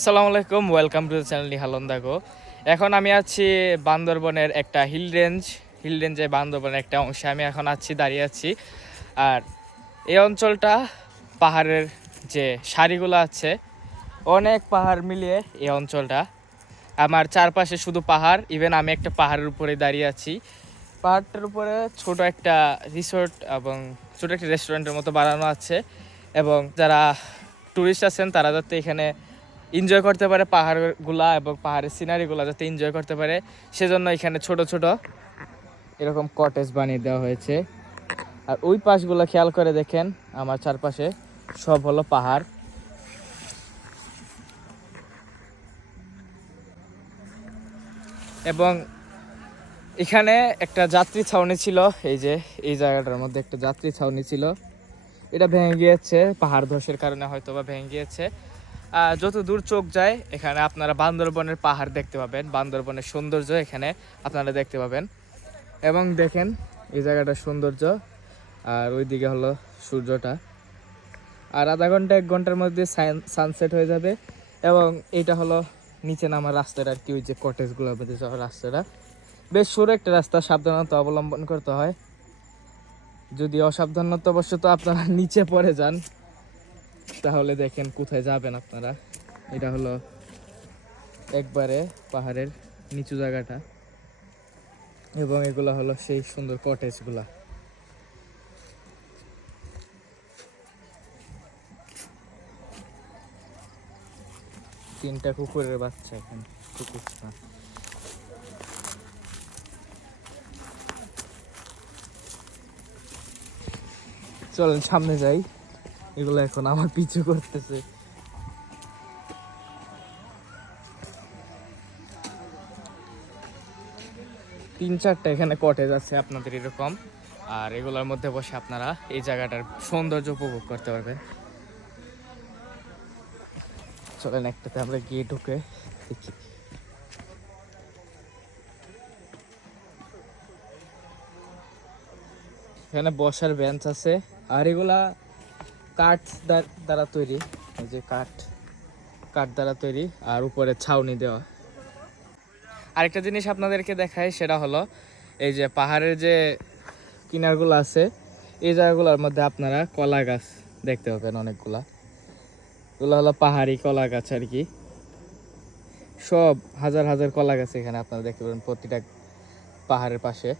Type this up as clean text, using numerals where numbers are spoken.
আসসালামু আলাইকুম, welcome to the channel নিহালন দেখো। এখন আমি আছি বান্দরবনের একটা হিল রেঞ্জে বান্দরবনের একটা অংশে আমি এখন দাঁড়িয়ে আছি। আর এই অঞ্চলটা পাহাড়ের যে সারিগুলো আছে, অনেক পাহাড় মিলিয়ে এই অঞ্চলটা। আমার চারপাশে শুধু পাহাড়, ইভেন আমি একটা পাহাড়ের উপরে দাঁড়িয়ে আছি। পাহাড়টার উপরে ছোট একটা রিসোর্ট এবং ছোট একটা রেস্টুরেন্টের মতো বানানো আছে, এবং যারা টুরিস্ট আছেন তারা যাতে এখানে এনজয় করতে পারে, পাহাড়গুলা এবং পাহাড়ের সিনারিগুলো যাতে এনজয় করতে পারে, সেজন্য এখানে ছোট ছোট এরকম কটেজ বানিয়ে দেওয়া হয়েছে। আর ওই পাশগুলো খেয়াল করে দেখেন, আমার চারপাশে সব হলো পাহাড়। এবং এখানে একটা যাত্রী ছাউনি ছিল, এই জায়গাটার মধ্যে একটা যাত্রী ছাউনি ছিল, এটা ভেঙে গিয়েছে পাহাড় ধসের কারণে, হয়তো বা ভেঙে গিয়েছে। যত দূর চোখ যায় এখানে আপনারা বান্দরবনের পাহাড় দেখতে পাবেন, বান্দরবনের সৌন্দর্য এখানে আপনারা দেখতে পাবেন। এবং দেখেন এই জায়গাটার সৌন্দর্য, আর ওইদিকে হলো সূর্যটা। আর আধা ঘন্টা 1 ঘন্টার মধ্যে সানসেট হয়ে যাবে। এবং এটা হলো নিচে নামার রাস্তাটা, আর কি ওই যে কটেজগুলোর মধ্যে যাওয়ার রাস্তাটা। বেশ সরু একটা রাস্তা, সাবধানতা অবলম্বন করতে হয়। যদি অসাবধানতাবশত আপনারা নিচে পড়ে যান তাহলে দেখেন কোথায় যাবেন আপনারা। এটা হলো একবারে পাহাড়ের নিচু জায়গাটা, এবং এগুলো হলো সেই সুন্দর কটেজগুলা। তিনটা কুকুরের বাচ্চা এখানে, কুকুরটা। চলেন সামনে যাই, এগুলো এখন আমার পিছু করতেছে। 3-4টা এখানে কটেজ আছে আপনাদের এরকম, আর এগুলোর মধ্যে বসে আপনারা এই জায়গাটার সৌন্দর্য উপভোগ করতে পারবেন। চলেন একটাতে আমরা গিয়ে ঢুকে দেখি। এখানে বসার বেঞ্চ আছে, আর এগুলা কাঠ দ্বারা তৈরি, এই যে কাঠ দ্বারা তৈরি, আর উপরে ছাউনি দেওয়া। আরেকটা জিনিস আপনাদেরকে দেখাই, সেটা হলো এই যে পাহাড়ের যে কিনারগুলো আছে, এই জায়গাগুলোর মধ্যে আপনারা কলা গাছ দেখতে পাবেন অনেকগুলা। এগুলো হলো পাহাড়ি কলা গাছ আর কি, সব হাজার হাজার কলা গাছ এখানে আপনারা দেখতে পাবেন প্রতিটা পাহাড়ের পাশে।